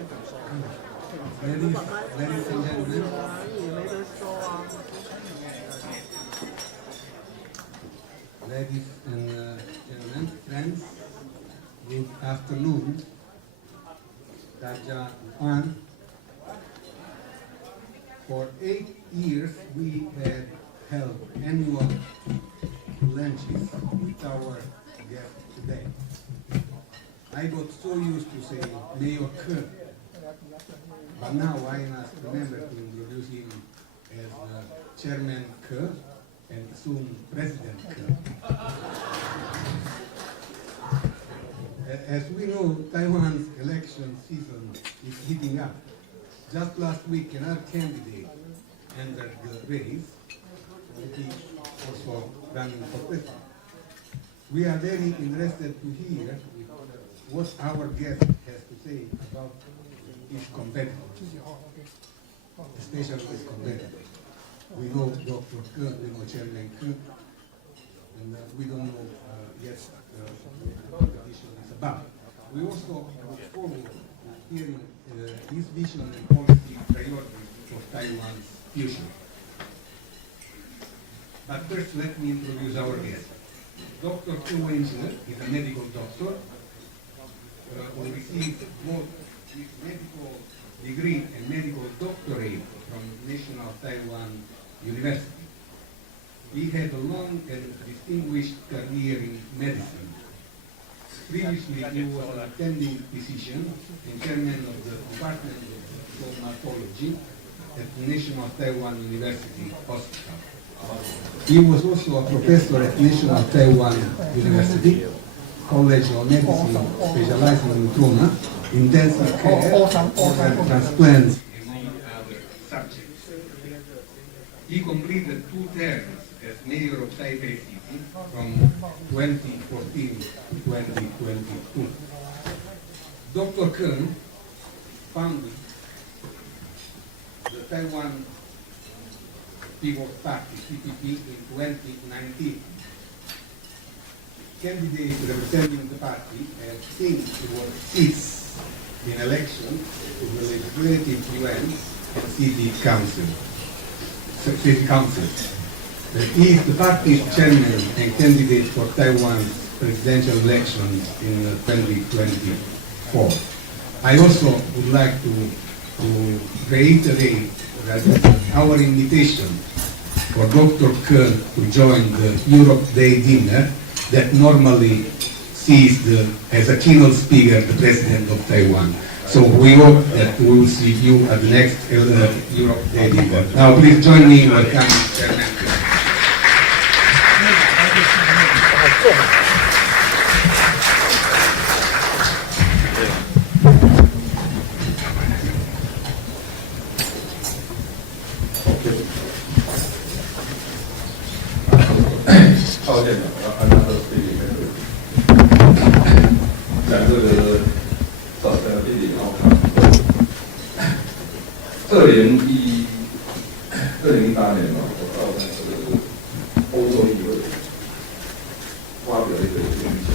Ladies and gentlemen, friends, good afternoon. Raja Juan. For 8 years, we have held annual lunches with our guests today. I got so used to saying Mayor Kerr, but now I must remember to introduce him as Chairman Kerr and soon President Kerr. As we know, Taiwan's election season is heating up. Just last week, another candidate entered the race, and he also running for president. We are very interested to hear what our guest has to say about his competitors, especially his competitors. We know Dr. Kerr, we know Chairman Kerr, and we don't know yet what the issue is about. We also look forward to hearing his vision and policy priorities for Taiwan's future. But first, let me introduce our guest. Dr.柯文哲is a medical doctor who received both his medical degree and medical doctorate from National Taiwan University. He had a long and distinguished career in medicine. Previously, he was an attending physician and chairman of the Department of Dermatology at the National Taiwan University Hospital. He was also a professor at National Taiwan University, College of Medicine, specializing in trauma, intensive care, organ transplants, and many other subjects. He completed 2 terms as mayor of Taipei City from 2014 to 2022. Dr. Kerr founded the Taiwan People's Party, TPP, in 2019. Candidate representing the party has since won seats in elections to the Legislative Yuan and City Council. He is the party's chairman and candidate for Taiwan's presidential elections in 2024. I also would like to reiterate that our invitation for Dr. Kerr to join the Europe Day dinner that normally sees as a keynote speaker the President of Taiwan. So we hope that we will see you at the next Europe Day dinner. Now please join me in welcoming Chairman Kerr. 抱歉了，我要按照这里面讲这个早晨的地理好看。2018年嘛，我到那个欧洲议会发表一个演讲，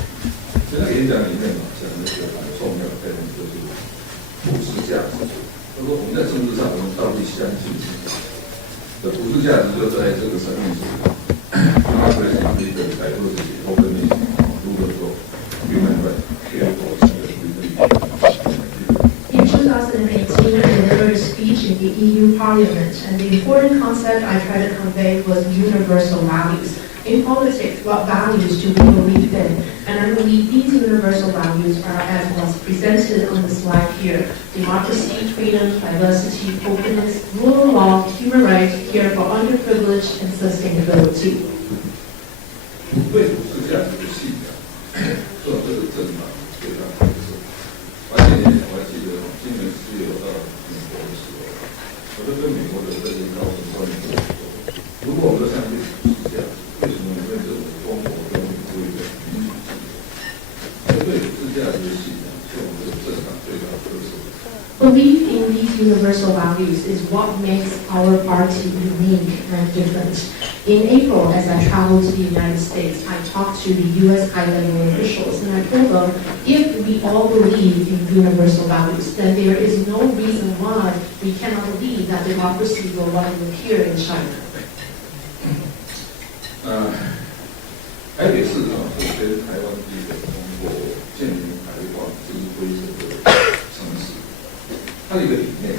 在那个演讲里面嘛，讲了一个很重要的概念，就是普世价值。就说我们在政治上，我们到底相信什么？这普世价值就在这个生命上。 In 2018, I delivered a speech in the EU Parliament, and the important concept I tried to convey was universal values. In politics, what values do we believe in? And I believe these universal values are as was presented on the slide here: democracy, freedom, diversity, openness, rule of law, human rights, care for underprivileged, and sustainability. 对普世价值的信仰，做这个政党非常特色。而且我还记得今年4月我到美国的时候，我就跟美国的这些高层官员说，如果我们相信普世价值，为什么你会认为中国跟美国一个民主制？对普世价值的信仰是我们的政党最大的特色。Belief in these universal values is what makes our party unique and different. In April, as I traveled to the United States, I talked to the U.S. high-level officials, and I told them, if we all believe in universal values, then there is no reason why we cannot believe that democracy will one day appear in China. 台北市啊，是全台湾第一个通过建民台化制规则的城市。它的一个理念，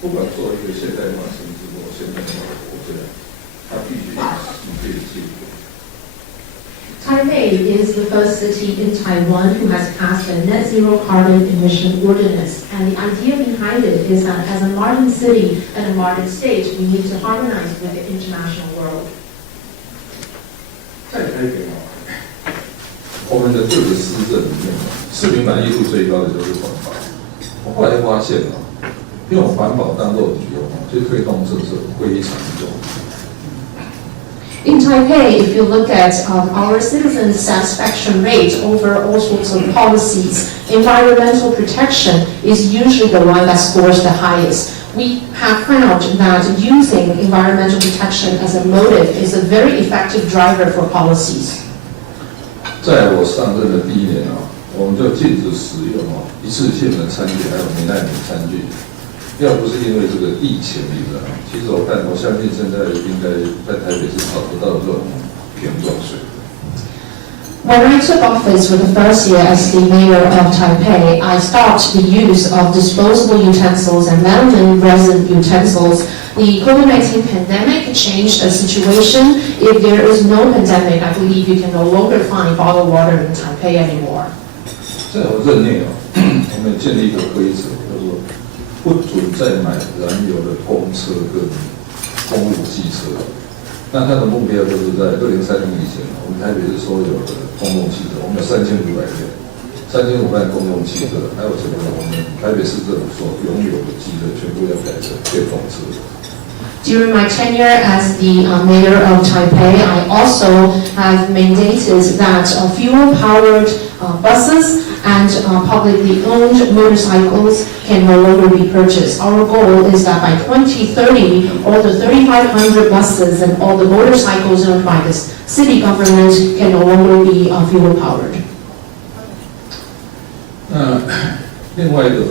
不管作为一个现代化城市或现代化的国家，它必须以世界接轨。Taipei is the first city in Taiwan who has passed a net zero carbon emission ordinance. And the idea behind it is that as a modern city and a modern state, we need to harmonize with the international world. 在台北我们的各个施政里面市民满意度最高的就是环保。我后来发现用环保当做理由去推动政策非常重要。In Taipei, if you look at our citizens' satisfaction rate over all sorts of policies, environmental protection is usually the one that scores the highest. We have found that using environmental protection as a motive is a very effective driver for policies. 在我上任的第一年我们就禁止使用一次性的餐具，还有美奈米餐具。要不是因为这个疫情其实我相信现在应该在台北是找不到这种瓶装水。When I took office for the first year as the mayor of Taipei, I stopped the use of disposable utensils and melamine resin utensils. The COVID-19 pandemic changed the situation. If there is no pandemic, I believe you can no longer find bottled water in Taipei anymore. 在我任内我们建立一个规则，叫做不准再买燃油的公车跟公务机车。那它的目标就是在2030年以前，我们台北市所有的公共汽车，我们有3500辆，3500辆公共汽车，还有整个我们台北市政府所拥有的机车，全部要改成电动车。During my tenure as the mayor of Taipei, I also have mandated that fuel-powered buses and publicly owned motorcycles can no longer be purchased. Our goal is that by 2030, all the 3,500 buses and all the motorcycles owned by the city government can no longer be fuel-powered. 另外一个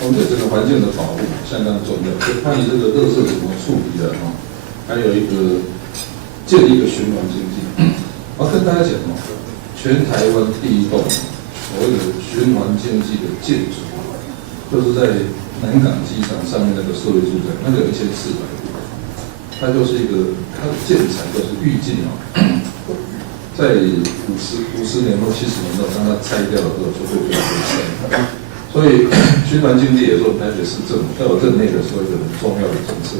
我们对这个环境的保护相当重要，就关于这个垃圾怎么处理的还有一个建立一个循环经济。我跟大家讲全台湾第一栋所谓的循环经济的建筑，就是在南港机场上面那个社会住宅，那个有1400户，它就是一个它的建材就是预计在50年或70年后，当它拆掉了之后，就会变成山。所以循环经济也是我们台北市政府在我任内的时候一个很重要的政策。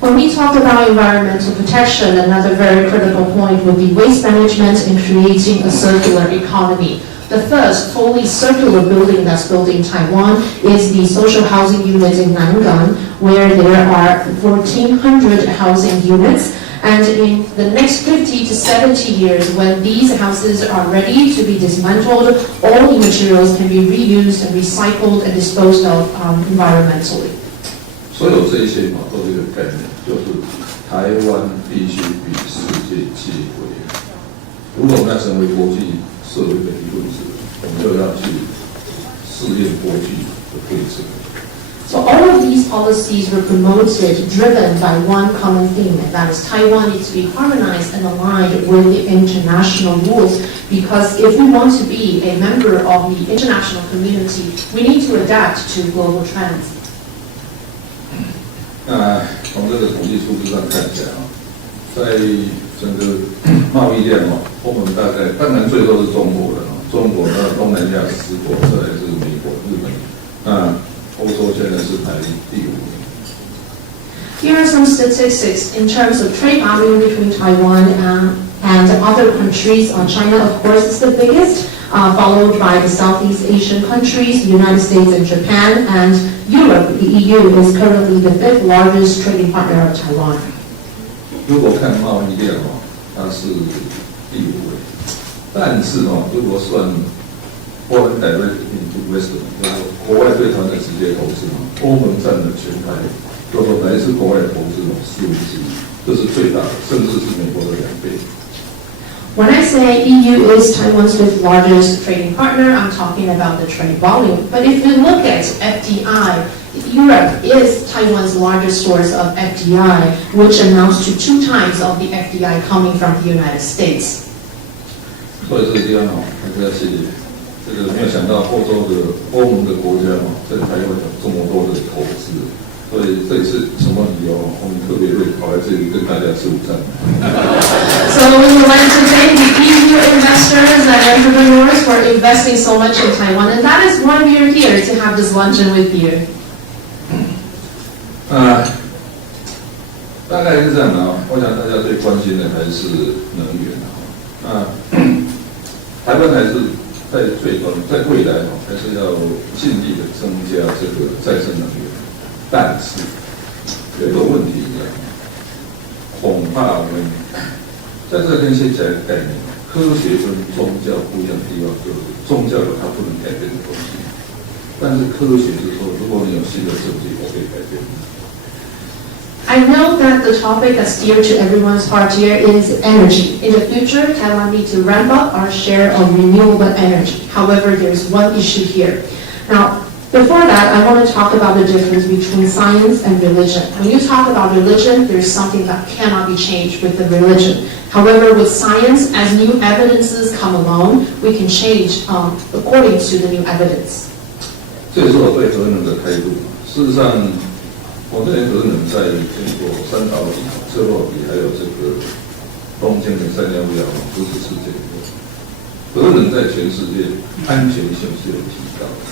When we talk about environmental protection, another very critical point would be waste management and creating a circular economy. The first fully circular building that's built in Taiwan is the social housing unit in Nangang, where there are 1,400 housing units. And in the next 50 to 70 years, when these houses are ready to be dismantled, all the materials can be reused and recycled and disposed of environmentally. 所有这些都是一个概念，就是台湾必须与世界接轨。如果我们要成为国际社会的一份子，我们就要去适应国际的规则。So all of these policies were promoted, driven by one common theme, and that is Taiwan needs to be harmonized and aligned with the international rules, because if we want to be a member of the international community, we need to adapt to global trends. 那从这个统计数字上看起来在整个贸易量我们大概当然最多是中国的中国的东南亚10国，再来是美国、日本，那欧洲现在是排第5名。Here are some statistics in terms of trade value between Taiwan and other countries. China, of course, is the biggest, followed by the Southeast Asian countries, the United States and Japan, and Europe. The EU is currently the 5th largest trading partner of Taiwan. 如果看贸易量它是第5位，但是如果算 foreign direct investment， 就是国外对台湾的直接投资嘛，欧盟占了全台，就是说来自国外的投资1/4，这是最大的，甚至是美国的2倍。When I say EU is Taiwan's fifth largest trading partner, I'm talking about the trade volume. But if you look at FDI, Europe is Taiwan's largest source of FDI, which amounts to 2 times of the FDI coming from the United States. 所以这个地方还是要谢谢这个没有想到欧盟的国家在台湾有这么多的投资。所以这也是什么理由？我们特别会跑来这里跟大家吃午餐。So we would like to thank the EU investors and entrepreneurs for investing so much in Taiwan, and that is why we are here to have this luncheon with you. 大概是这样的啊。我想大家最关心的还是能源啊。台湾还是在未来还是要尽力的增加这个再生能源。但是有一个问题恐怕我们在这跟先讲一个概念，科学跟宗教不一样的地方，就是宗教有它不能改变的东西，但是科学是说，如果你有新的证据，我可以改变。I know that the topic that's dear to everyone's heart here is energy. In the future, Taiwan needs to ramp up our share of renewable energy. However, there's one issue here. Now, before that, I want to talk about the difference between science and religion. When you talk about religion, there's something that cannot be changed with the religion. However, with science, as new evidences come along, we can change according to the new evidence. 这也是我对核能的态度。事实上，我对核能在经过3岛比、切诺比还有这个东京的3幺1不是事件，核能在全世界安全性是有提高的。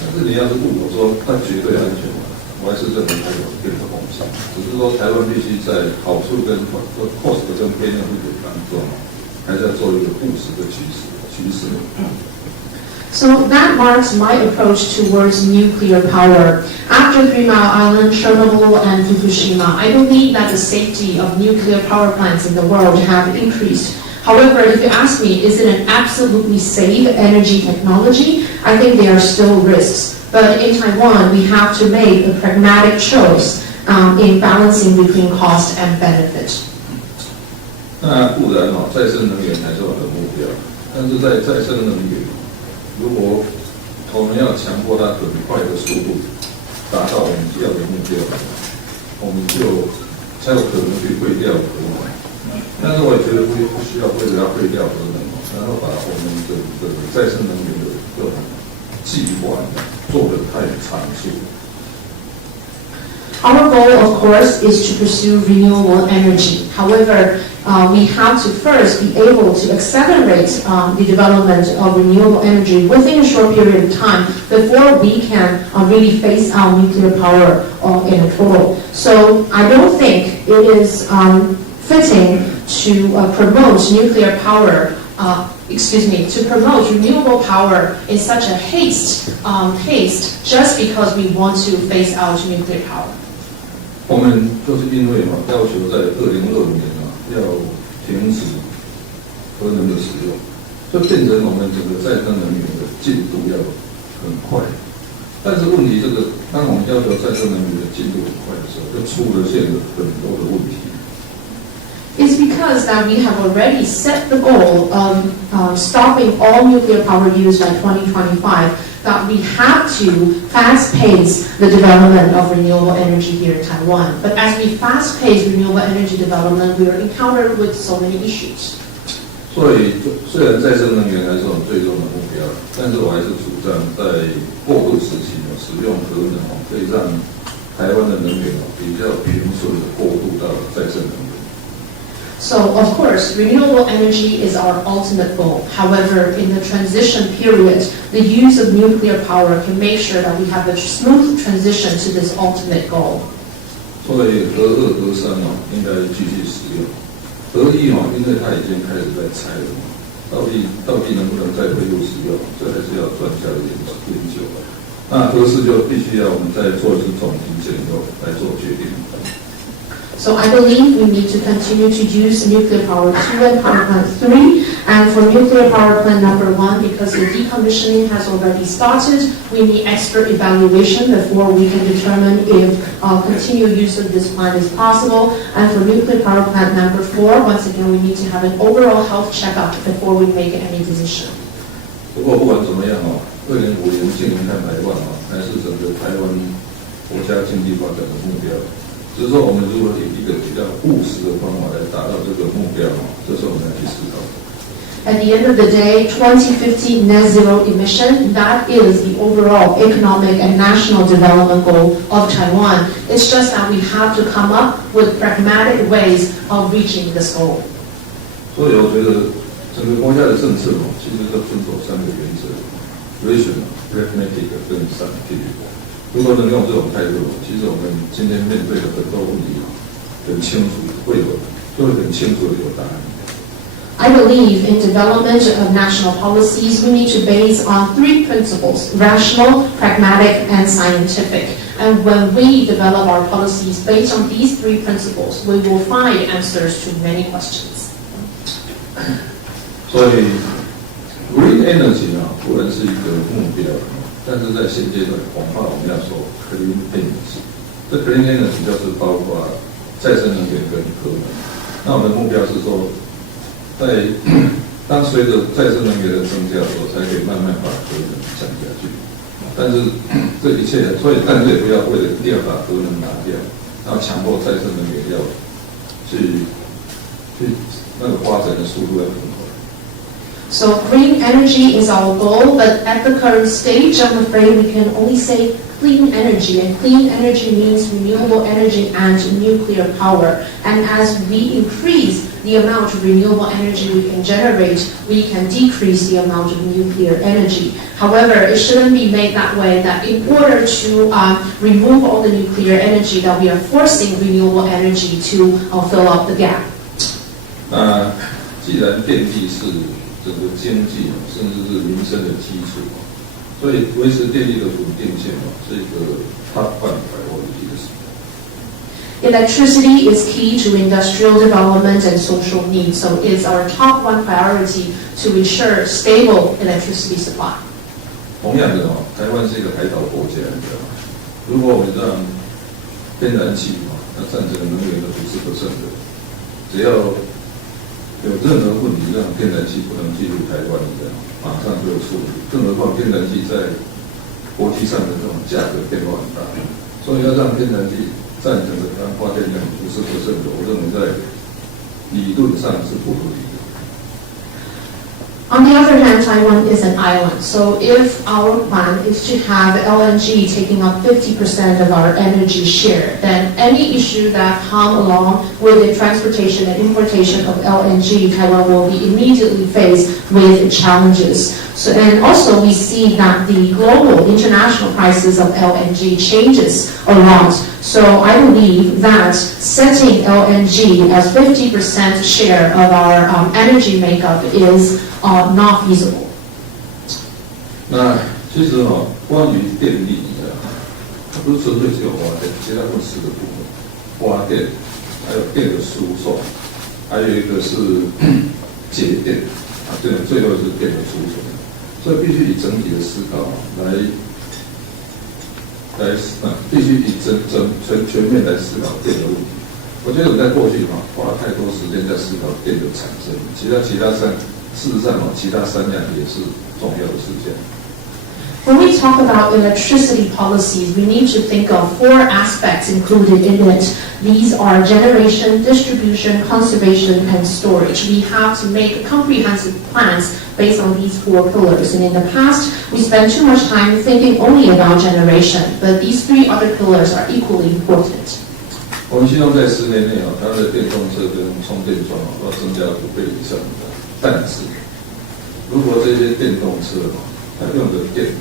但是你要是问我说它绝对安全吗？我还是认为它有一定的风险。只是说台湾必须在好处跟 cost 跟 benefit 当中，还是要做一个务实的取舍。So that marks my approach towards nuclear power. After 3 Mile Island, Chernobyl, and Fukushima, I believe that the safety of nuclear power plants in the world have increased. However, if you ask me, is it an absolutely safe energy technology? I think there are still risks. But in Taiwan, we have to make a pragmatic choice in balancing between cost and benefit. 那固然再生能源还是我的目标，但是在再生能源，如果我们要强迫它很快的速度达到我们要的目标，我们就才有可能去废掉核能。但是我也觉得不需要为了要废掉核能，然后把我们的再生能源的一个计划做得太仓促。Our goal, of course, is to pursue renewable energy. However, we have to first be able to accelerate the development of renewable energy within a short period of time before we can really phase out nuclear power in a total. So I don't think it is fitting to promote nuclear power to promote renewable power in such a haste just because we want to phase out nuclear power. 我们就是因为要求在2025年要停止核能的使用，就变成我们整个再生能源的进度要很快。但是问题当我们要求再生能源的进度很快的时候，就出现了很多的问题。It's because that we have already set the goal of stopping all nuclear power use by 2025, that we have to fast-pace the development of renewable energy here in Taiwan. But as we fast-pace renewable energy development, we are encountered with so many issues. 所以，虽然再生能源还是我们最终的目标，但是我还是主张在过渡时期使用核能可以让台湾的能源比较平顺的过渡到再生能源。So, of course, renewable energy is our ultimate goal. However, in the transition period, the use of nuclear power can make sure that we have a smooth transition to this ultimate goal. 所以核2、核3应该继续使用。核1因为它已经开始在拆了到底能不能再恢复使用，这还是要专家的研究。那核4就必须要我们再做一次总体检以后来做决定。So I believe we need to continue to use nuclear power 2 and power plant 3 And for nuclear power plant number 1, because the decommissioning has already started, we need expert evaluation before we can determine if continued use of this plant is possible. And for nuclear power plant number 4, once again, we need to have an overall health checkup before we make any decision. 不过不管怎么样2050年净零碳排放还是整个台湾国家经济发展的目标。只是说我们如何以一个比较务实的方法来达到这个目标这是我们要去思考的。At the end of the day, 2050 net zero emission, that is the overall economic and national development goal of Taiwan. It's just that we have to come up with pragmatic ways of reaching this goal. 所以我觉得整个国家的政策其实都遵守3个原则 ：rational、pragmatic 跟 scientific。如果能用这种态度，其实我们今天面对的很多问题很清楚，就会很清楚的有答案。I believe in development of national policies, we need to base on 3 principles: rational, pragmatic, and scientific. And when we develop our policies based on these 3 principles, we will find answers to many questions. 所以 ，green energy 固然是一个目标。但是在现阶段，恐怕我们要说 clean energy， 这 clean energy 就是包括再生能源跟核能。那我们的目标是说，当随着再生能源的增加的时候，才可以慢慢把核能降下去。但是这一切，但是也不要为了一定要把核能拿掉，然后强迫再生能源要去那个发展的速度要很快。So green energy is our goal, but at the current stage, I'm afraid we can only say clean energy. And clean energy means renewable energy and nuclear power. And as we increase the amount of renewable energy we can generate, we can decrease the amount of nuclear energy. However, it shouldn't be made that way, that in order to remove all the nuclear energy, that we are forcing renewable energy to fill up the gap. 那既然电力是整个经济甚至是民生的基础，所以维持电力的稳定性是一个 top 1 priority 的事。Electricity is key to industrial development and social needs, so it's our top 1 priority to ensure stable electricity supply. 同样的台湾是一个海岛国家，如果我们让天然气它占整个能源的50%的，只要有任何问题让天然气不能进入台湾的，马上就有处理。更何况天然气在国际上的这种价格变化很大，所以要让天然气占整个台湾发电量50%的，我认为在理论上是不合理的。On the other hand, Taiwan is an island, so if our plan is to have LNG taking up 50% of our energy share, then any issue that come along with the transportation and importation of LNG, Taiwan will be immediately faced with challenges. So, and also we see that the global international prices of LNG changes a lot. So I believe that setting LNG as 50% share of our energy makeup is not feasible. 那其实关于电力它不是纯粹只有发电，其他分4个部分：发电，还有电的输送，还有一个是节电最后是电的储存。所以必须以整体的思考必须以全面来思考电的问题。我觉得我们在过去花了太多时间在思考电的产生，事实上其他3样也是重要的事项。When we talk about electricity policies, we need to think of 4 aspects included in it. These are generation, distribution, conservation, and storage. We have to make comprehensive plans based on these 4 pillars. And in the past, we spent too much time thinking only about generation, but these 3 other pillars are equally important. 我们希望在10年内台湾的电动车跟充电桩要增加5倍以上的，但是如果这些电动车它用的电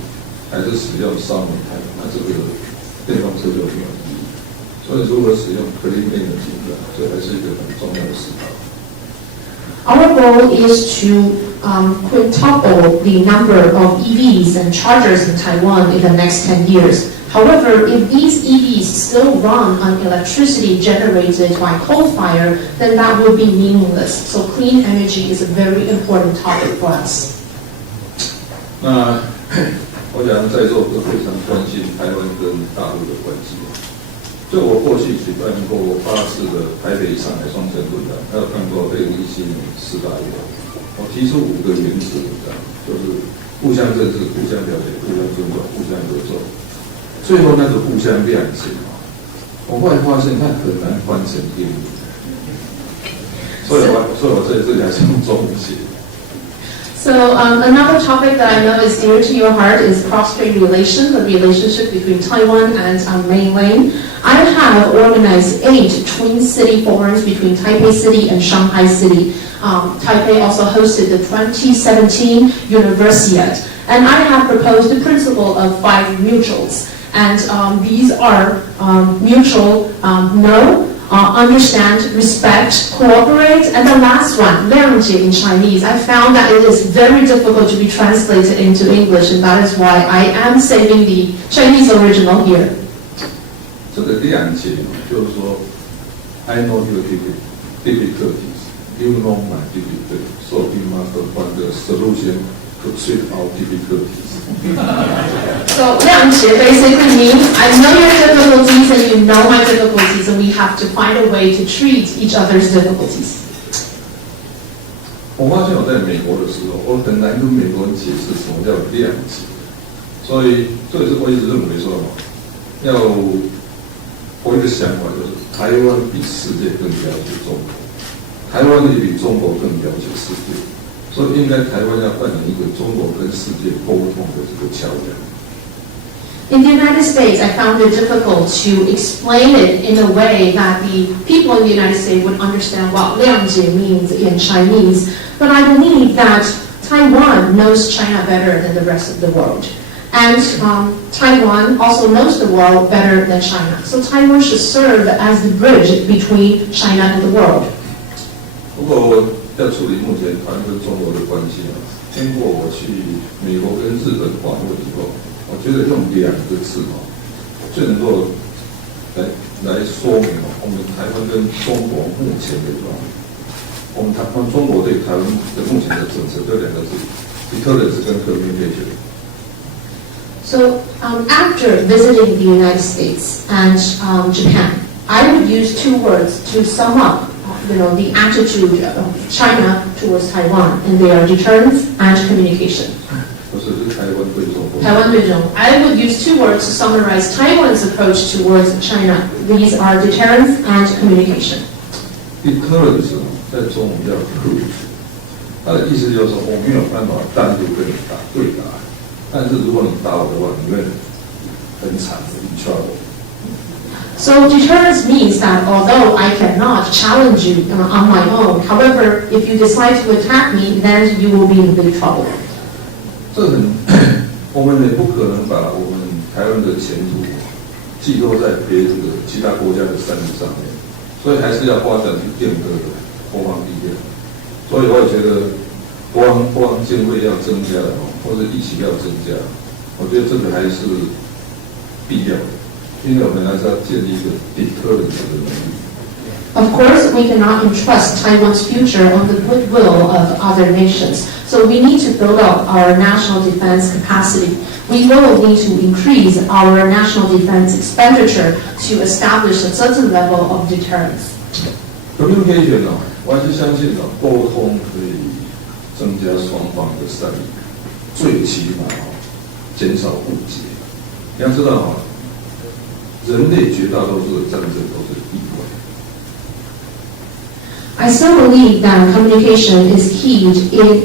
还是使用烧煤炭，那这个电动车就没有意义。所以如何使用 clean energy 这还是一个很重要的思考。Our goal is to quintuple the number of EVs and chargers in Taiwan in the next 10 years. However, if these EVs still run on electricity generated by coal fire, then that would be meaningless. So clean energy is a very important topic for us. 那我想在座都非常关心台湾跟大陆的关系。就我过去举办过8次的台北、上海双城论坛，还有办过2017年4大运动，我提出5个原则，就是互相认识、互相了解、互相尊重、互相合作。最后那个互相谅解，我后来发现它很难翻成英语，所以我在这里还是用中文写。So another topic that I know is dear to your heart is cross-strait relations, the relationship between Taiwan and mainland. I have organized 8 twin city forums between Taipei City and Shanghai City. Taipei also hosted the 2017 Universiade. And I have proposed the principle of 5 mutuals. And these are mutual know, understand, respect, cooperate, and the last one, 谅解 in Chinese. I found that it is very difficult to be translated into English, and that is why I am saving the Chinese original here. 这个谅解就是说 ，I know your difficulties, you know my difficulties, so we must find a solution to treat our difficulties. So 谅解 basically means I know your difficulties and you know my difficulties, and we have to find a way to treat each other's difficulties. 我发现我在美国的时候，我很难跟美国人解释什么叫谅解，所以这也是我一直认为说，我一个想法就是，台湾比世界更了解中国，台湾也比中国更了解世界。所以应该台湾要扮演一个中国跟世界沟通的这个桥梁。In the United States, I found it difficult to explain it in a way that the people in the United States would understand what 谅解 means in Chinese. But I believe that Taiwan knows China better than the rest of the world. And Taiwan also knows the world better than China. So Taiwan should serve as the bridge between China and the world. 不过要处理目前台湾跟中国的关系经过我去美国跟日本访问以后，我觉得用2个字最能够来说明我们台湾跟中国目前的我们中国对台湾的目前的政策，这2个字 ，deterrence 跟 communication。 So after visiting the United States and Japan, I would use 2 words to sum up the attitude of China towards Taiwan, and they are deterrence and communication. Taiwan 对中， I would use 2 words to summarize Taiwan's approach towards China. These are deterrence and communication. Deterrence 在中文叫克制，它的意思就是说我没有办法单独跟你对打，但是如果你打我的话，你会很惨的 in trouble。 So deterrence means that although I cannot challenge you on my own, however, if you decide to attack me, then you will be in big trouble. 我们也不可能把我们台湾的前途寄托在其他国家的山上面，所以还是要发展去建构的国防力量。所以我也觉得国防经费要增加的或者疫情要增加，我觉得这个还是必要的。 因为我们还是要建立一个 deterrence 的能力。Of course, we cannot entrust Taiwan's future on the goodwill of other nations. So we need to build up our national defense capacity. We will need to increase our national defense expenditure to establish a certain level of deterrence. Communication 我还是相信沟通可以增加双方的善意，最起码减少误解。你要知道人类绝大多数的战争都是意外。I still believe that communication is key in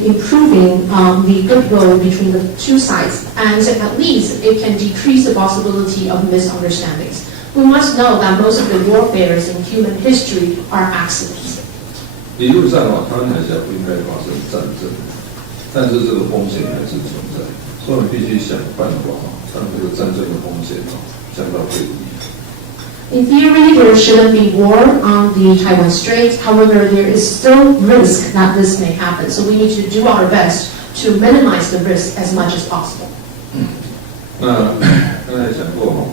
improving the goodwill between the 2 sides, and at least it can decrease the possibility of misunderstandings. We must know that most of the warfares in human history are accidents. 理论上台湾海峡不应该发生战争，但是这个风险还是存在，所以我们必须想办法让这个战争的风险降到最低。In theory, there shouldn't be war on the Taiwan Strait. However, there is still risk that this may happen. So we need to do our best to minimize the risk as much as possible. 那刚才讲过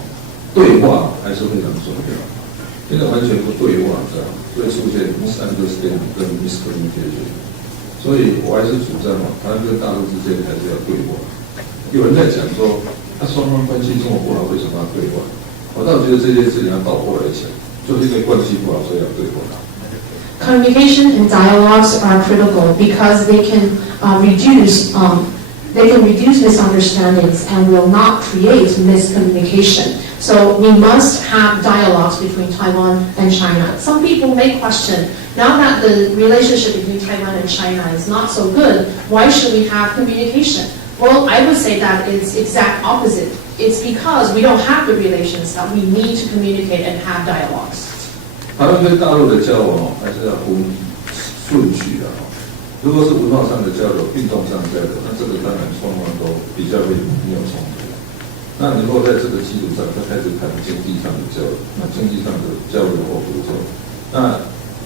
对话还是非常重要。现在完全不对话，这样会出现 misunderstanding 跟 miscommunication。所以我还是主张台湾跟大陆之间还是要对话。有人在讲说，双方关系这么不好，为什么要对话？我倒觉得这件事情要倒过来讲，就是因为关系不好，所以要对话。Communication and dialogues are critical because they can reduce misunderstandings and will not create miscommunication. So we must have dialogues between Taiwan and China. Some people may question, now that the relationship between Taiwan and China is not so good, why should we have communication? Well, I would say that it's exact opposite. It's because we don't have the relations that we need to communicate and have dialogues. 台湾跟大陆的交往还是要分顺序的。如果是文化上的交流、运动上的交流，那这个当然双方都比较会没有冲突。那能够在这个基础上再开始谈经济上的交流，那经济上的交流或合作，那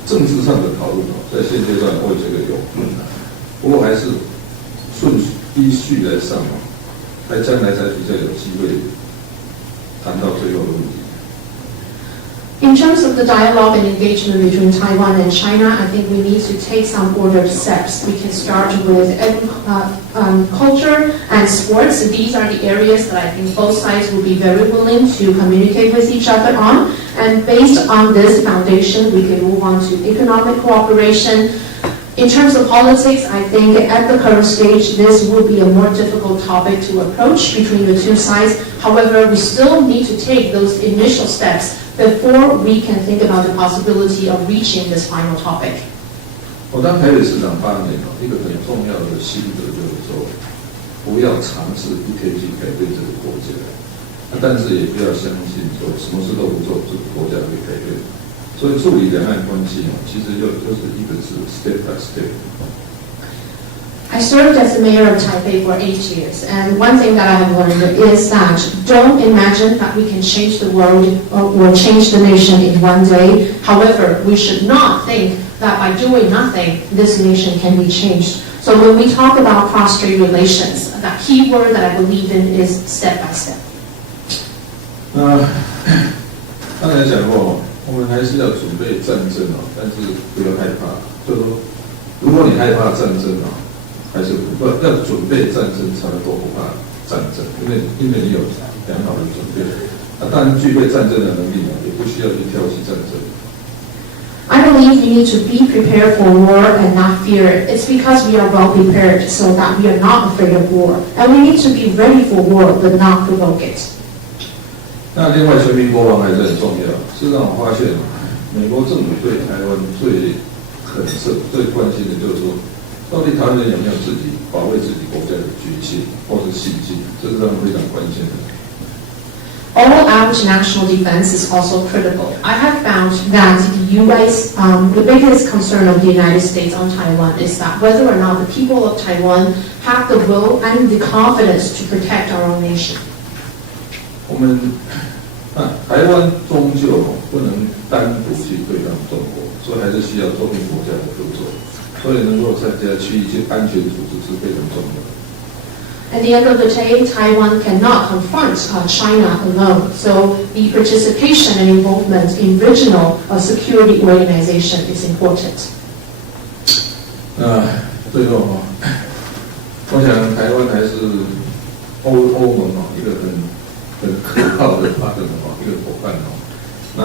政治上的讨论在现阶段我觉得有困难。不过还是依序来上来将来才比较有机会谈到最后的问题。In terms of the dialogue and engagement between Taiwan and China, I think we need to take some ordered steps. We can start with culture and sports. These are the areas that I think both sides will be very willing to communicate with each other on. And based on this foundation, we can move on to economic cooperation. In terms of politics, I think at the current stage, this will be a more difficult topic to approach between the two sides. However, we still need to take those initial steps before we can think about the possibility of reaching this final topic. 我当台北市长8年一个很重要的心得就是说，不要尝试一天去改变这个国家，但是也不要相信说什么事都不做，这个国家会改变。所以处理两岸关系其实就是一个是 step by step。I served as the mayor of Taipei for 8 years, and one thing that I have learned is that don't imagine that we can change the world or change the nation in one day. However, we should not think that by doing nothing, this nation can be changed. So when we talk about cross-strait relations, the key word that I believe in is step by step. 刚才讲过，我们还是要准备战争但是不要害怕。就是说，如果你害怕战争还是不要准备战争才能够不怕战争，因为你有良好的准备。当然具备战争的能力也不需要去挑起战争。I believe we need to be prepared for war and not fear it. It's because we are well prepared so that we are not afraid of war. And we need to be ready for war but not provoke it. 那另外全民国防还是很重要。事实上我发现美国政府对台湾最关心的就是说，到底台湾人有没有自己保卫自己国家的决心或是信心，这是他们非常关心的。All-out national defense is also critical. I have found that the U.S., the biggest concern of the United States on Taiwan is that whether or not the people of Taiwan have the will and the confidence to protect our own nation. 我们台湾终究不能单独去对抗中国，所以还是需要周边国家的合作。所以能够参加区域性安全组织是非常重要的。At the end of the day, Taiwan cannot confront China alone. So the participation and involvement in regional security organization is important. 最后我想台湾还是欧盟一个很可靠的partner一个伙伴那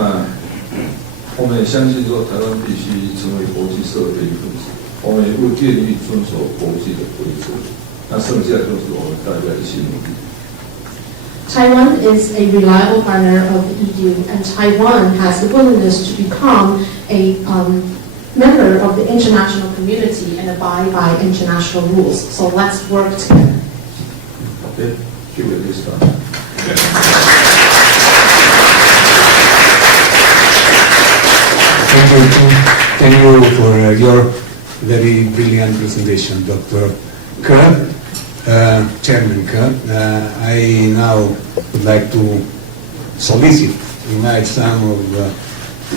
我们也相信说台湾必须成为国际社会的一份子。我们也会愿意遵守国际的规则，那剩下就是我们大家一起努力。Taiwan is a reliable partner of the EU, and Taiwan has the willingness to become a member of the international community and abide by international rules. So let's work together. Okay, Q&A start. Thank you for your very brilliant presentation, Dr. Ke, Chairman Ke. I now would like to solicit invite some of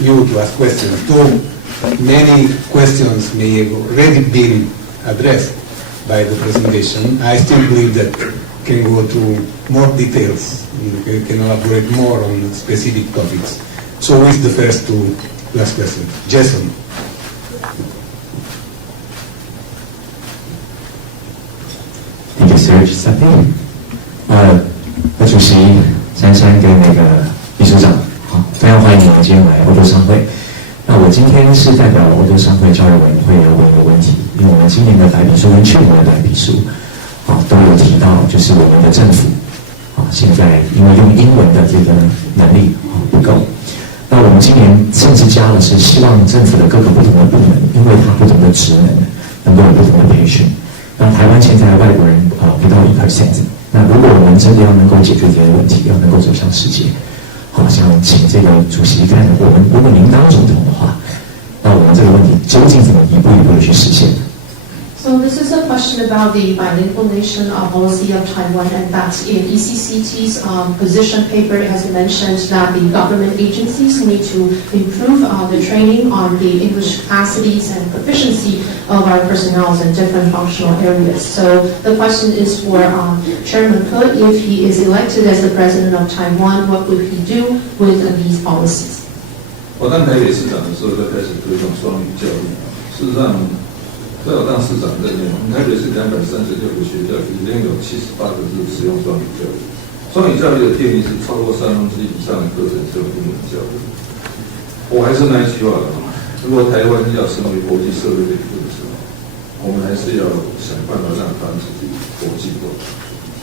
you to ask questions. Though many questions may have already been addressed by the presentation, I still believe that can go to more details, can elaborate more on specific topics. So who is the first to ask question? Jason. 主席珊珊跟那个秘书长，好，非常欢迎你们今天来欧洲商会。那我今天是代表欧洲商会教育委员会要问一个问题，因为我们今年的白皮书跟去年的白皮书，都有提到，就是我们的政府，现在因为用英文的这个能力不够，那我们今年甚至加了是希望政府的各个不同的部门，因为它不同的职能够有不同的培训。那台湾现在外国人不到1%，那如果我们真的要能够解决这些问题，要能够走向世界，好，想请这个主席看，如果您当总统的话，那我们这个问题究竟怎么一步一步的去实现？ So this is a question about the bilingualization policy of Taiwan, and that in ECCT's position paper, it has mentioned that the government agencies need to improve the training on the English capacities and proficiency of our personnel in different functional areas. So the question is for Chairman Ke, if he is elected as the president of Taiwan, what would he do with these policies? 我当台北市长的时候，就开始推动双语教育。事实上，在我当市长任内，我们台北市236个学校，已经有78个是使用双语教育。双语教育的定义是超过1/3以上的课程是用英文教育。我还是那一句话，如果台湾要成为国际社会的一部分的时候，我们还是要想办法让它自己国际化。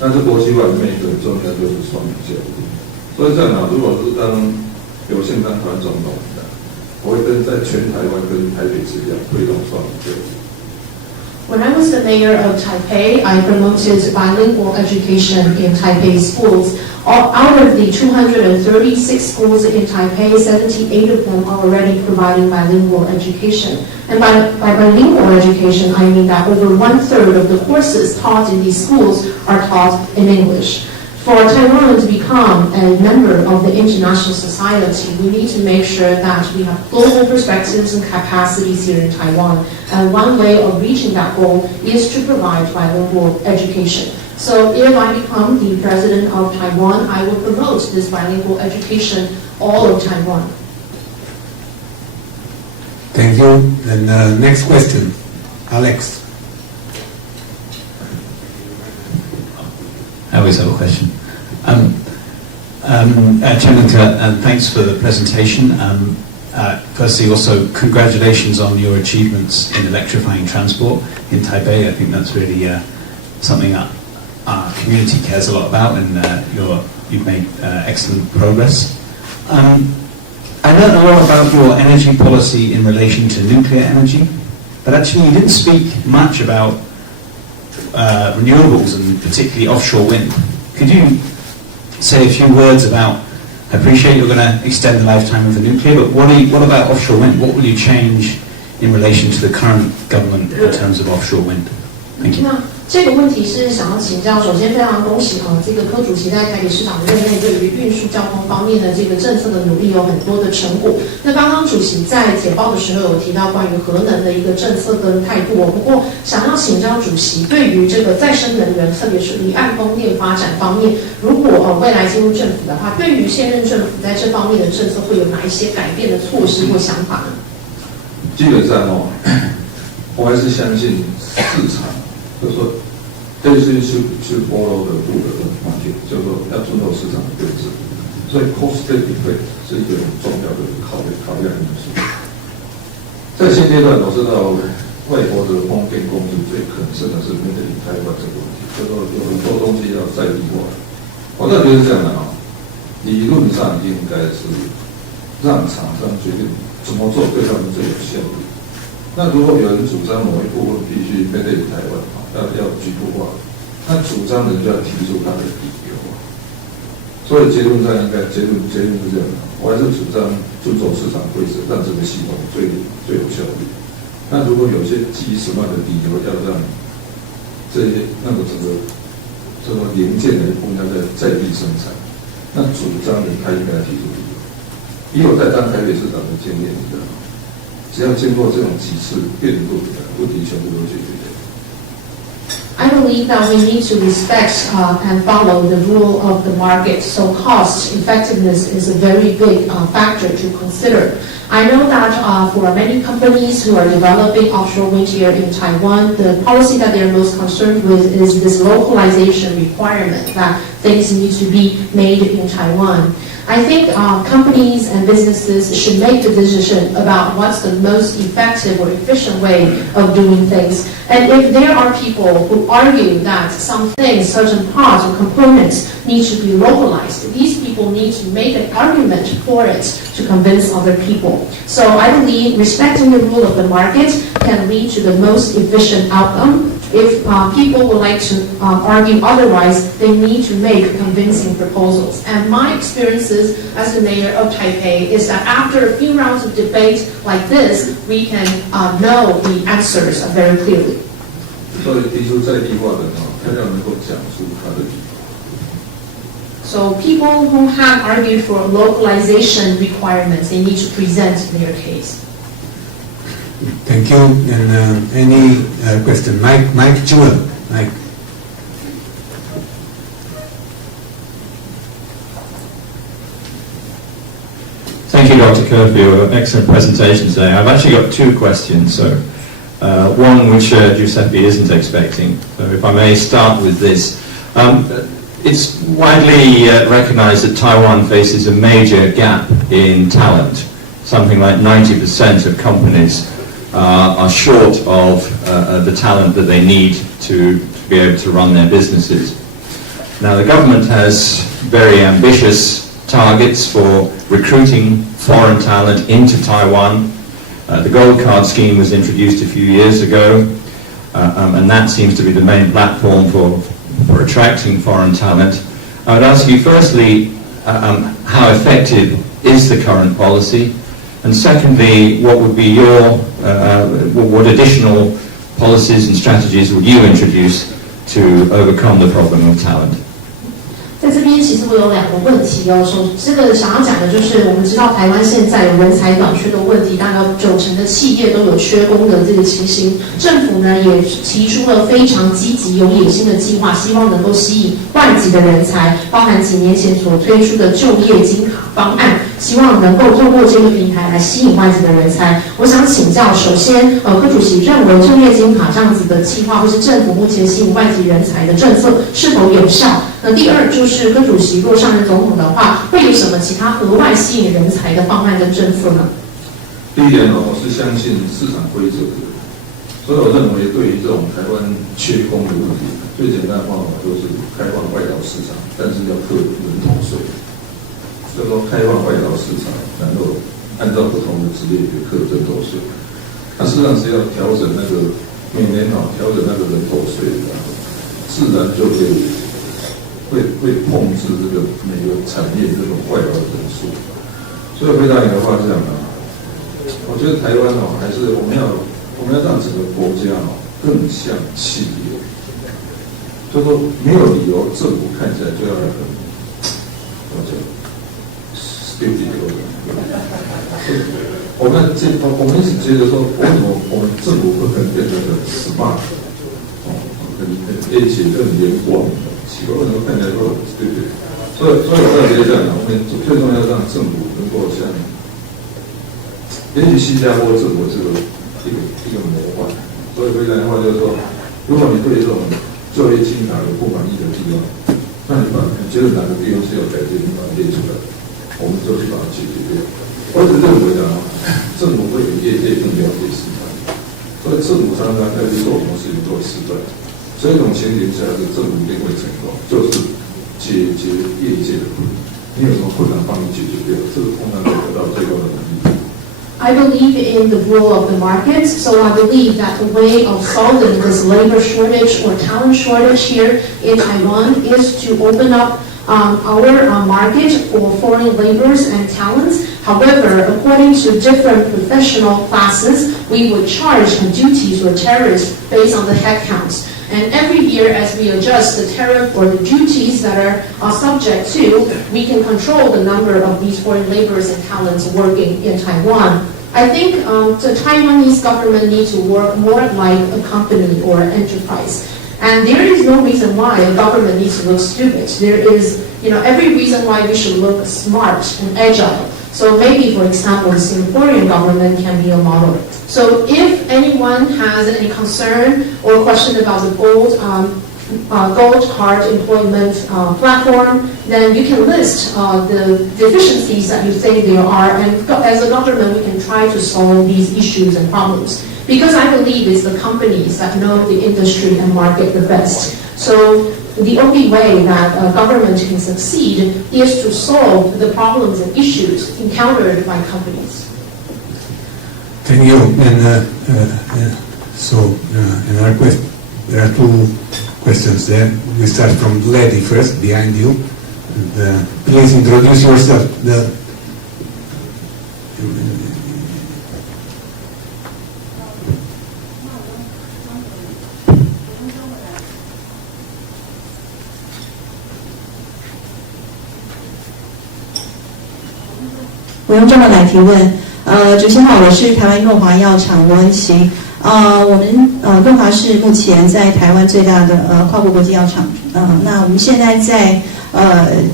但是国际化里面一个很重要就是双语教育。所以这样如果是当有幸当台湾总统的，我会跟在全台湾跟台北市一样推动双语教育。 When I was the mayor of Taipei, I promoted bilingual education in Taipei schools. Out of the 236 schools in Taipei, 78 of them are already providing bilingual education. And by bilingual education, I mean that over 1/3 of the courses taught in these schools are taught in English. For Taiwan to become a member of the international society, we need to make sure that we have global perspectives and capacities here in Taiwan. And one way of reaching that goal is to provide bilingual education. So if I become the president of Taiwan, I will promote this bilingual education all of Taiwan. Thank you. And next question, Alex. I always have a question. Chairman Ke, thanks for the presentation. Firstly, also congratulations on your achievements in electrifying transport in Taipei. I think that's really something that our community cares a lot about, and you've made excellent progress. I learned a lot about your energy policy in relation to nuclear energy, but actually you didn't speak much about renewables and particularly offshore wind. Could you say a few words about, I appreciate you're going to extend the lifetime of the nuclear, but what about offshore wind? What will you change in relation to the current government in terms of offshore wind? Thank you. 这个问题是想要请教，首先非常恭喜这个柯主席在台北市长任内对于运输交通方面的这个政策的努力有很多的成果。那刚刚主席在简报的时候有提到关于核能的一个政策跟态度，不过想要请教主席对于这个再生能源，特别是离岸风电发展方面，如果未来进入政府的话，对于现任政府在这方面的政策会有哪一些改变的措施或想法呢？基本上我还是相信市场。 就是说，这是去 follow 的路的环境，就是说要遵守市场的规则，所以 cost effect 是一个很重要的考量因素。在现阶段，我知道外国的风电公司最可能是面对台湾这个问题，就是说有很多东西要在地化。我倒觉得是这样的理论上应该是让厂商决定怎么做对他们最有效率。那如果有人主张某一部分必须面对台湾，要局部化，那主张人就要提出他的理由。所以结论上结论是这样的，我还是主张遵守市场规则，让这个系统最有效率。那如果有些基于什么样的理由要让这些整个零件的一部分要在地生产，那主张人他应该提出理由。以我在当台北市长的经验，只要经过这种几次辩论，问题全部都解决掉。I believe that we need to respect and follow the rule of the market. So cost effectiveness is a very big factor to consider. I know that for many companies who are developing offshore wind here in Taiwan, the policy that they're most concerned with is this localization requirement that things need to be made in Taiwan. I think companies and businesses should make the decision about what's the most effective or efficient way of doing things. And if there are people who argue that some things, certain parts or components need to be localized, these people need to make an argument for it to convince other people. So I believe respecting the rule of the market can lead to the most efficient outcome. If people would like to argue otherwise, they need to make convincing proposals. And my experiences as the mayor of Taipei is that after a few rounds of debate like this, we can know the answers very clearly. 所以提出在地化的他要能够讲出他的理由。So people who have argued for localization requirements, they need to present their case. Thank you. And any question? Mike Jewell. Mike. Thank you, Dr. Kerr, for your excellent presentation today. I've actually got two questions. So, one which Giuseppe isn't expecting. So if I may start with this. It's widely recognized that Taiwan faces a major gap in talent. Something like 90% of companies are short of the talent that they need to be able to run their businesses. Now, the government has very ambitious targets for recruiting foreign talent into Taiwan. The Gold Card scheme was introduced a few years ago, and that seems to be the main platform for attracting foreign talent. I would ask you firstly, how effective is the current policy? And secondly, what would be your, what additional policies and strategies would you introduce to overcome the problem of talent? 在这边其实我有两个问题哦，这个想要讲的就是我们知道台湾现在有人才短缺的问题，大概90%的企业都有缺工的这个情形。政府呢也提出了非常积极有野心的计划，希望能够吸引外籍的人才，包含几年前所推出的就业金卡方案，希望能够透过这个平台来吸引外籍的人才。我想请教，首先，柯主席认为就业金卡这样子的计划，或是政府目前吸引外籍人才的政策是否有效？那第二就是柯主席若上任总统的话，会有什么其他额外吸引人才的方案跟政策呢？第一点我是相信市场规则的，所以我认为对于这种台湾缺工的问题，最简单的方法就是开放外劳市场，但是要课人头税。所以说开放外劳市场，然后按照不同的职业去课人头税。那事实上是要调整那个每年调整那个人头税，自然就会控制这个每个产业这种外劳的人数。所以回答你的话是这样的，我觉得台湾还是我们要让整个国家更像企业，就说没有理由政府看起来就要很怎么讲 stupid 我们一直觉得说，为什么我们政府不可能变得很 smart， 很 edgy 更严光？奇怪，为什么看起来都对不对？所以我特别讲，我们最重要让政府能够像，也许新加坡政府这个一个模范。所以回来的话就是说，如果你对这种就业金卡有不满意的地方，那你觉得哪个地方是要改变，你把它列出来，我们就去把它解决掉。我只认为政府会比业界更了解市场，所以政府常常在做什么事情都会失败。这种情形下是政府一定会成功，就是解决业界的困难。你有什么困难帮你解决掉，这个通常会得到最高的能力。I believe in the rule of the market, so I believe that the way of solving this labor shortage or talent shortage here in Taiwan is to open up our market for foreign laborers and talents. However, according to different professional classes, we would charge duties or tariffs based on the headcounts. And every year, as we adjust the tariff or the duties that are subject to, we can control the number of these foreign laborers and talents working in Taiwan. I think the Taiwanese government needs to work more like a company or an enterprise. And there is no reason why a government needs to look stupid. There is, every reason why we should look smart and agile. So maybe, for example, the Singaporean government can be a model. So if anyone has any concern or question about the gold card employment platform, then you can list the deficiencies that you think there are, and as a government, we can try to solve these issues and problems. Because I believe it's the companies that know the industry and market the best. So the only way that a government can succeed is to solve the problems and issues encountered by companies. Thank you. And another question. There are two questions there. We start from the lady first, behind you. And, please introduce yourself. 我用中文来提问。主席好，我是台湾润华药厂罗恩熙。我们润华是目前在台湾最大的跨国国际药厂。那我们现在在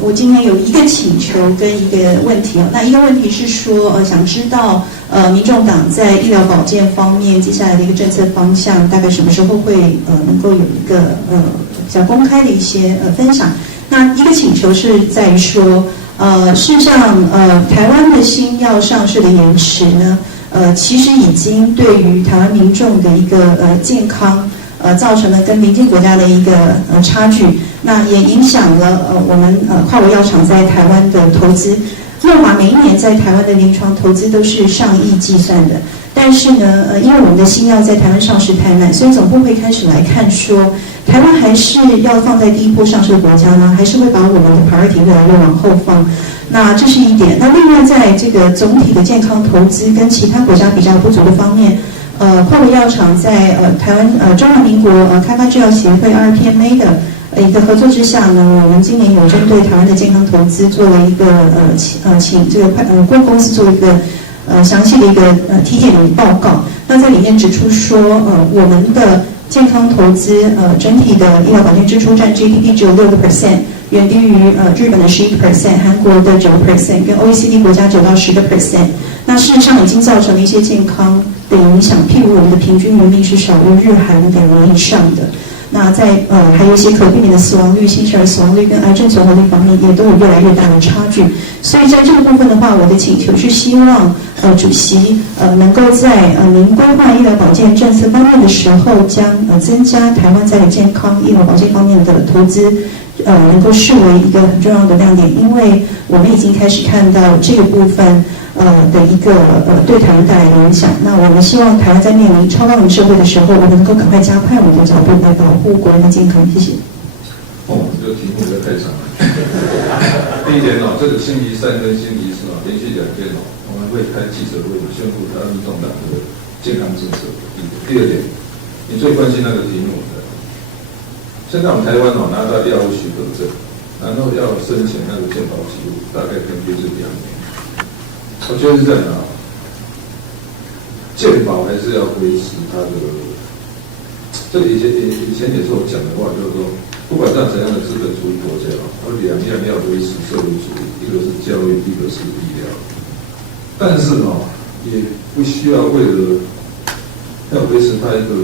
我今天有一个请求跟一个问题。那一个问题是说，想知道民众党在医疗保健方面接下来的一个政策方向，大概什么时候会能够有一个比较公开的一些分享。那一个请求是在于说。事实上，台湾的新药上市的延迟呢，其实已经对于台湾民众的一个健康，造成了跟邻近国家的一个差距，那也影响了我们跨国药厂在台湾的投资。润华每一年在台湾的临床投资都是上亿计算的，但是呢，因为我们的新药在台湾上市太慢，所以总部会开始来看说，台湾还是要放在第一波上市的国家呢，还是会把我们的 priority 越来越往后放？那这是一点。那另外，在这个总体的健康投资跟其他国家比较不足的方面，跨国药厂在台湾中华民国开发制药协会 RPMA 的一个合作之下呢，我们今年有针对台湾的健康投资做了一个请这个顾问公司做一个详细的一个体检报告。那在里面指出说，我们的健康投资整体的医疗保健支出占 GDP 只有6%，远低于日本的11%，韩国的9%，跟 OECD 国家9到10%。那事实上已经造成了一些健康的影响，譬如我们的平均年龄是少于日韩2年以上的。那在还有一些可避免的死亡率、新生儿死亡率跟癌症存活率方面，也都有越来越大的差距。所以在这个部分的话，我的请求是希望主席能够在您规划医疗保健政策方面的时候，将增加台湾在健康医疗保健方面的投资。能够视为一个很重要的亮点，因为我们已经开始看到这个部分的一个对台湾带来的影响。那我们希望台湾在面临超高龄社会的时候，我们能够赶快加快我们的脚步来保护国人的健康。谢谢。这个题目就太长了。第一点这个星期三跟星期四连续2天我们会开记者会宣布台湾民众党的健康政策。第二点，你最关心那个题目。现在我们台湾拿到药物许可证，然后要申请那个健保记录，大概平均是2年。我觉得是这样健保还是要维持它的。这个以前也是我讲的话，就是说，不管在怎样的资本主义国家我2样要维持社会主义，一个是教育，一个是医疗。但是也不需要为了要维持它一个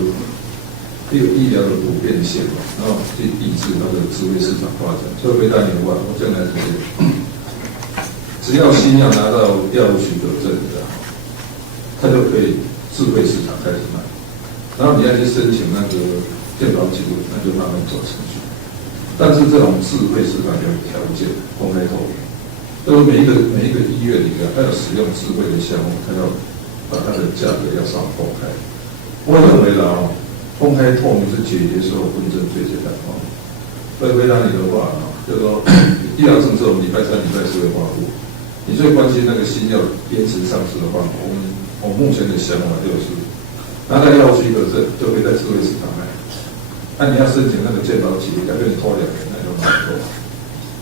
医疗的普遍性然后去抑制它的智慧市场发展。所以回答你的话，我将来只要新药拿到药物许可证的，它就可以智慧市场开始卖。然后你要去申请那个健保记录，那就慢慢走程序。但是这种智慧市场有条件，公开透明，就是每一个医院里面，它要使用智慧的项目，它要把它的价格要上公开。我认为公开透明是解决所有纷争最简单的方法。所以回答你的话就是说，医疗政策我们礼拜3、礼拜4会发布。你最关心那个新药延迟上市的话，我目前的想法就是，拿到药物许可证就可以在智慧市场卖。你要申请那个健保企业，要跟你拖2年，那就蛮多。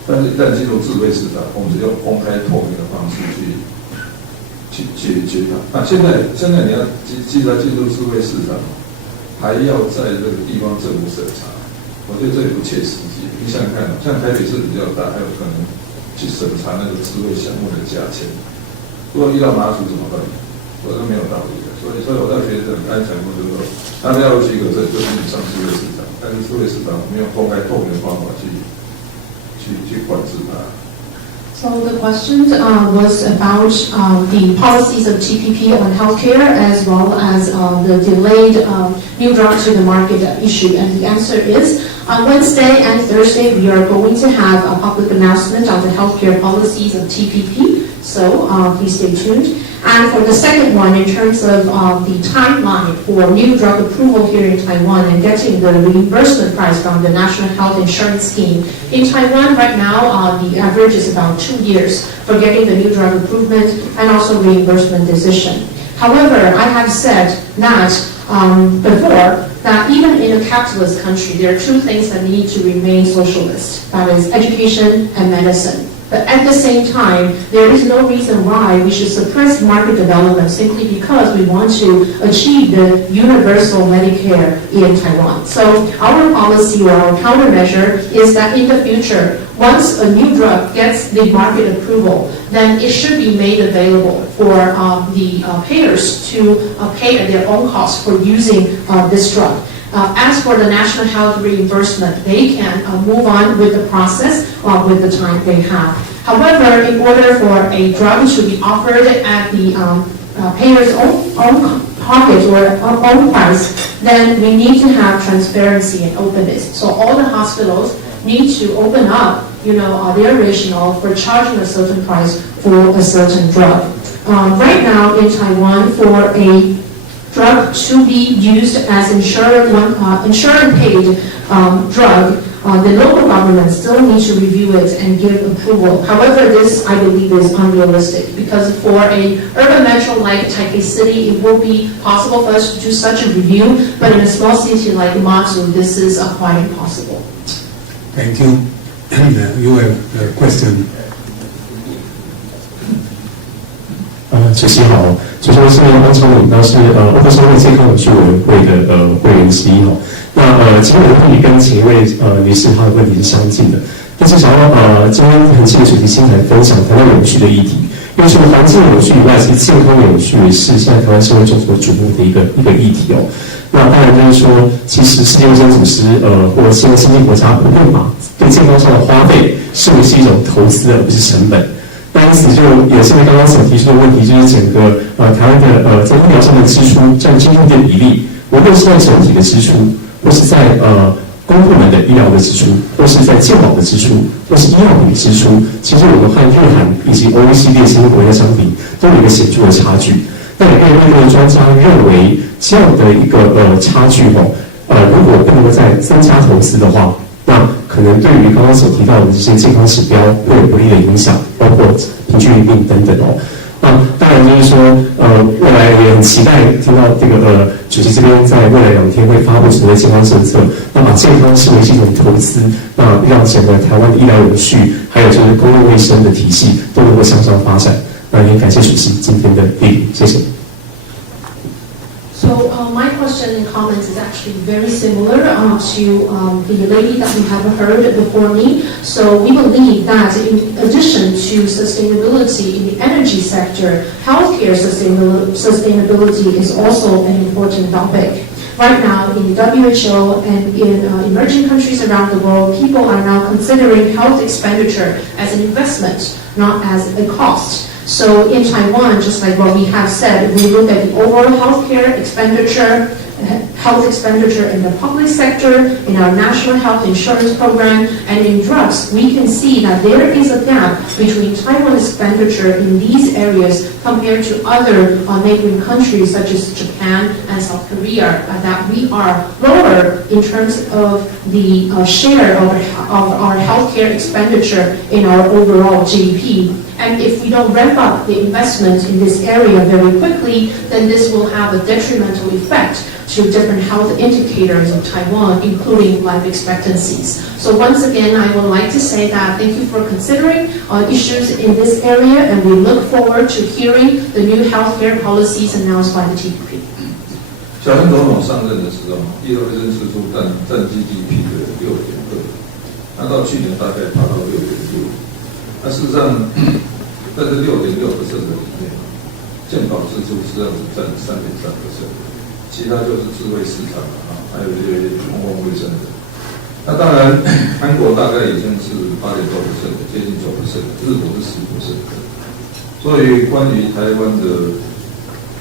但是一旦进入智慧市场，我们只用公开透明的方式去谈。那现在你要既然进入智慧市场，还要在这个地方政府审查，我觉得这也不切实际。你想想看，像台北市比较大，还有可能去审查那个智慧项目的价钱。如果遇到麻薯怎么办？我是没有道理的。所以我倒觉得刚才讲过，就是说，他们要有几个这就是你上智慧市场，但是智慧市场我们用公开透明的方法去管制它。So the question was about the policies of TPP on healthcare as well as the delayed new drug to the market issue. And the answer is on Wednesday and Thursday we are going to have a public announcement on the healthcare policies of TPP. So please stay tuned. And for the second one, in terms of the timeline for new drug approval here in Taiwan and getting the reimbursement price from the National Health Insurance Scheme, in Taiwan right now, the average is about 2 years for getting the new drug approval and also reimbursement decision. However, I have said that before, that even in a capitalist country, there are 2 things that need to remain socialist. That is education and medicine. But at the same time, there is no reason why we should suppress market development simply because we want to achieve the universal Medicare in Taiwan. So our policy or our countermeasure is that in the future, once a new drug gets the market approval, then it should be made available for the payers to pay at their own cost for using this drug. As for the national health reimbursement, they can move on with the process with the time they have. However, in order for a drug to be offered at the payer's own pocket or own price, then we need to have transparency and openness. So all the hospitals need to open up, their rationale for charging a certain price for a certain drug. Right now in Taiwan, for a drug to be used as insurance-paid drug, the local government still needs to review it and give approval. However, this, I believe, is unrealistic because for a urban metro like Taipei City, it will be possible for us to do such a review, but in a small city like Matsu, this is quite impossible. Thank you. You have a question. 主席好，主席我是汪超敏，那是欧洲商会健康永续委员会的会员之一哈。那其实我的问题跟前一位女士她的问题是相近的，但是想要今天很谢谢主席先来分享谈到永续的议题，因为除了环境永续以外，其实健康永续也是现在台湾社会众所瞩目的一个议题哦。那当然就是说，其实世界卫生组织或者现在先进国家不会把对健康上的花费视为是一种投资而不是成本。那因此就也是刚刚所提出的问题，就是整个台湾的在医疗上的支出占 GDP 的比例，无论是在整体的支出，或是在公部门的医疗的支出，或是在健保的支出，或是医药品的支出，其实我们和日韩以及 OECD 先进国家相比，都有一个显著的差距。那也有很多专家认为，这样的一个差距如果不能够再增加投资的话，那可能对于刚刚所提到的这些健康指标会有不利的影响，包括平均余命等等哦。那当然就是说，未来也很期待听到这个主席这边在未来2天会发布所谓健康政策，那把健康视为是一种投资，那让整个台湾的医疗永续，还有就是公共卫生的体系都能够向上发展。那也感谢主席今天的莅临，谢谢。So my question and comment is actually very similar to the lady that we have heard before me. So we believe that in addition to sustainability in the energy sector, healthcare sustainability is also an important topic. Right now, in the WHO and in emerging countries around the world, people are now considering health expenditure as an investment, not as a cost. So in Taiwan, just like what we have said, we look at the overall health expenditure in the public sector, in our national health insurance program, and in drugs, we can see that there is a gap between Taiwan's expenditure in these areas compared to other neighboring countries such as Japan and South Korea, that we are lower in terms of the share of our healthcare expenditure in our overall GDP. And if we don't ramp up the investment in this area very quickly, then this will have a detrimental effect to different health indicators of Taiwan, including life expectancies. So once again, I would like to say that thank you for considering issues in this area, and we look forward to hearing the new healthcare policies announced by the TPP. 小英总统上任的时候，医疗卫生支出占 GDP 的6.2%，那到去年大概爬到6.6%。那事实上，在这6.6%的里面，健保支出实际上只占3.3%，其他就是智慧市场还有这些公共卫生的。那当然，韩国大概已经是8.多%，接近9%，日本是10%。所以，关于台湾的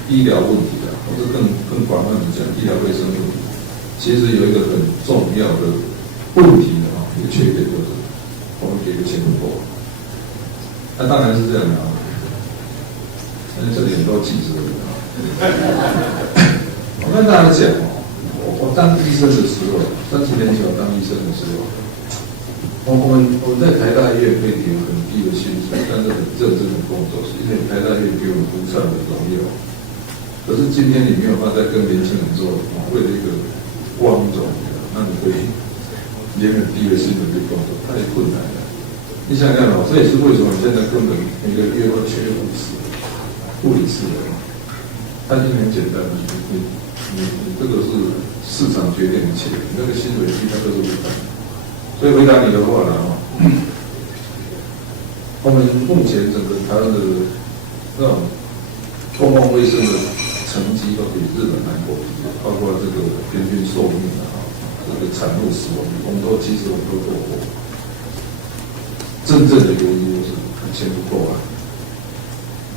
医疗问题或者更广泛的讲，医疗卫生问题，其实有一个很重要的问题一个缺点就是我们给的钱不够。那当然是这样的但是这里很多记者我跟大家讲我当医生的时候，30年前我当医生的时候，我在台大医院可以领很低的薪水，但是很认真的工作，因为台大医院给我们无上的荣耀。可是今天你没有办法再跟年轻人做，为了一个光荣，那你可以领很低的薪水去工作，太困难了。你想想这也是为什么现在根本每个月都缺护理师的。它已经很简单，你这个是市场决定一切，你那个薪水低，它都是不可能。所以回答你的话我们目前整个台湾的那种公共卫生的成绩都比日本、韩国包括这个平均寿命这个产后死亡，其实我们都做过。真正的原因就是钱不够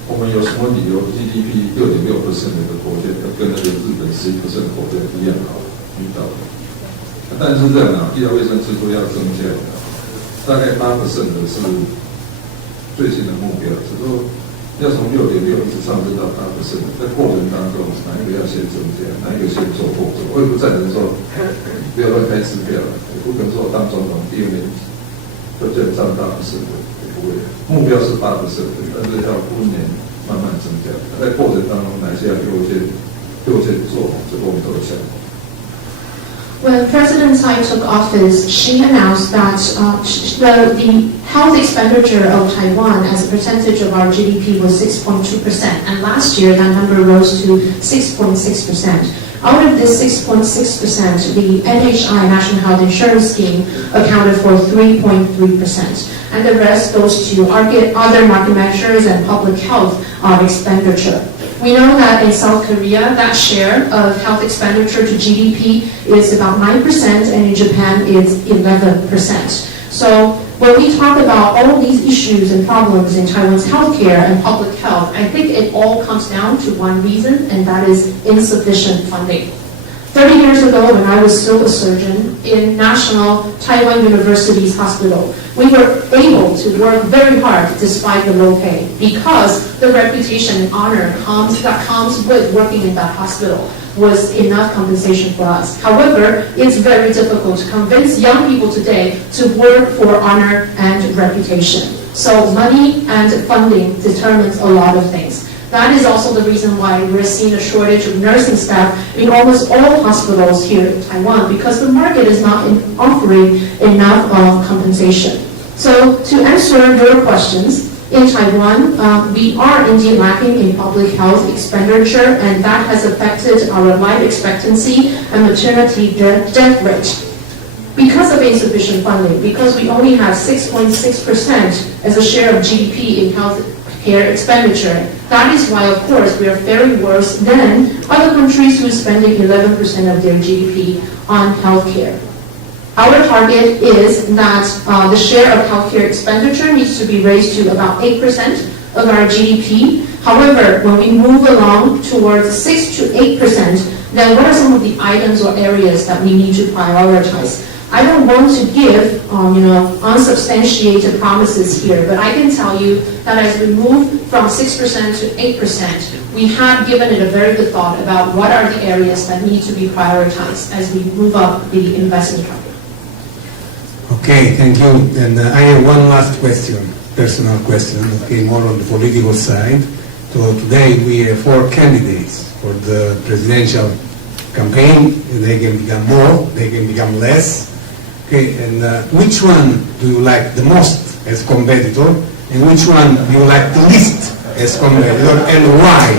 我们有什么理由 GDP 6.6% 的国家要跟那个日本11% 的国家一样遇到的？但是这样医疗卫生支出要增加大概8%的是最新的目标，只是说要从6.6一直上升到8%，在过程当中哪一个要先增加，哪一个先做后做？我也不赞成说不要乱开支票也不可能说我当总统第2年就这样占8%也不会。目标是8%，但是要5年慢慢增加。在过程当中哪些要优先做，这个我们都有想过。When President Tsai took office, she announced that the health expenditure of Taiwan as a percentage of our GDP was 6.2%, and last year that number rose to 6.6%. Out of this 6.6%, the NHI, National Health Insurance Scheme, accounted for 3.3%, and the rest goes to other market measures and public health expenditure. We know that in South Korea, that share of health expenditure to GDP is about 9%, and in Japan, it's 11%. So when we talk about all these issues and problems in Taiwan's healthcare and public health, I think it all comes down to one reason, and that is insufficient funding. 30 years ago, when I was still a surgeon in National Taiwan University's hospital, we were able to work very hard despite the low pay because the reputation and honor that comes with working in that hospital was enough compensation for us. However, it's very difficult to convince young people today to work for honor and reputation. So money and funding determines a lot of things. That is also the reason why we're seeing a shortage of nursing staff in almost all hospitals here in Taiwan, because the market is not offering enough compensation. So to answer your questions, in Taiwan, we are indeed lacking in public health expenditure, and that has affected our life expectancy and maternity death rate. Because of insufficient funding, because we only have 6.6% as a share of GDP in health care expenditure. That is why, of course, we are faring worse than other countries who are spending 11% of their GDP on healthcare. Our target is that the share of healthcare expenditure needs to be raised to about 8% of our GDP. However, when we move along towards 6 to 8%, then what are some of the items or areas that we need to prioritize? I don't want to give, unsubstantiated promises here, but I can tell you that as we move from 6% to 8%, we have given it a very good thought about what are the areas that need to be prioritized as we move up the investment target. Okay, thank you. And I have one last question. personal questions, okay, more on the political side. So today we have 4 candidates for the presidential campaign. They can become more, they can become less. Okay, and which one do you like the most as competitor, and which one do you like the least as competitor, and why?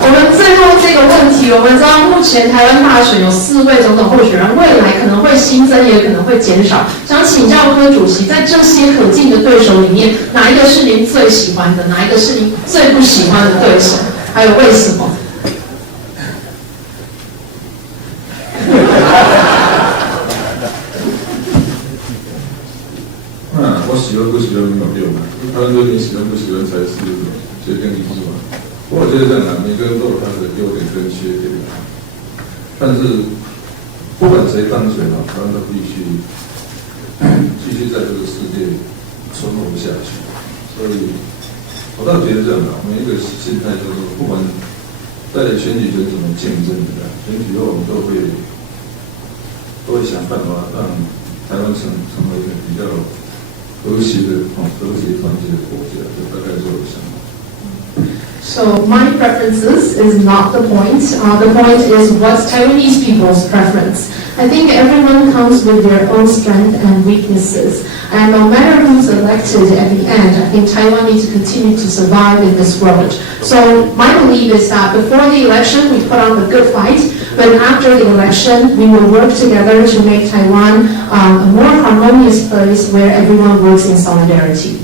我们最后这个问题，我们知道目前台湾大选有4位总统候选人，未来可能会新增，也可能会减少。想请教柯主席，在这些可敬的对手里面，哪一个是您最喜欢的？哪一个是您最不喜欢的对手？还有为什么？我喜欢不喜欢没有用啊，他们说你喜欢不喜欢才是决定因素啊。不过我觉得这样啊，每个人都有他的优点跟缺点啊。但是不管谁当选啊，他们都必须继续在这个世界存活下去。所以，我倒觉得这样啊，每一个心态就是说，不管在选举中怎么竞争的，选举后我们都会想办法让台湾成为一个比较和谐团结的国家，这大概是我的想法。So my preferences is not the point. The point is what's Taiwanese people's preference. I think everyone comes with their own strengths and weaknesses. And no matter who's elected at the end, I think Taiwan needs to continue to survive in this world. So my belief is that before the election, we put on a good fight. But after the election, we will work together to make Taiwan a more harmonious place where everyone works in solidarity.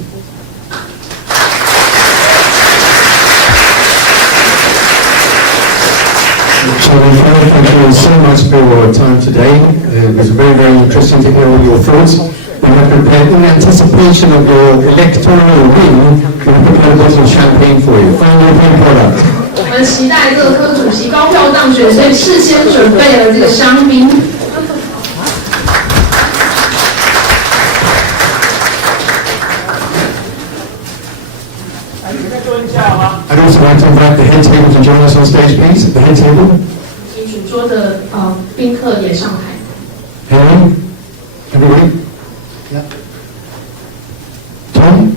So thank you so much for your time today. It was very, very interesting to hear all your thoughts. We have prepared, in anticipation of your electoral win, we have prepared a bottle of champagne for you. Fine European product. 我们期待这个柯主席高票当选，所以事先准备了这个香槟。I'd also like to invite the head table to join us on stage, please. At the head table. 请主桌的宾客也上台。Helen, everybody. Yeah. Tom.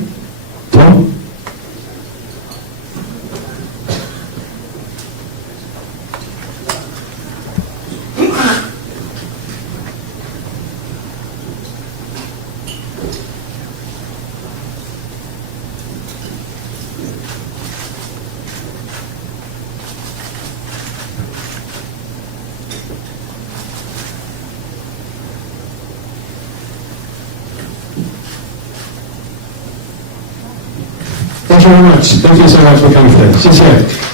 Thank you very much. Thank you so much for coming today. 谢谢。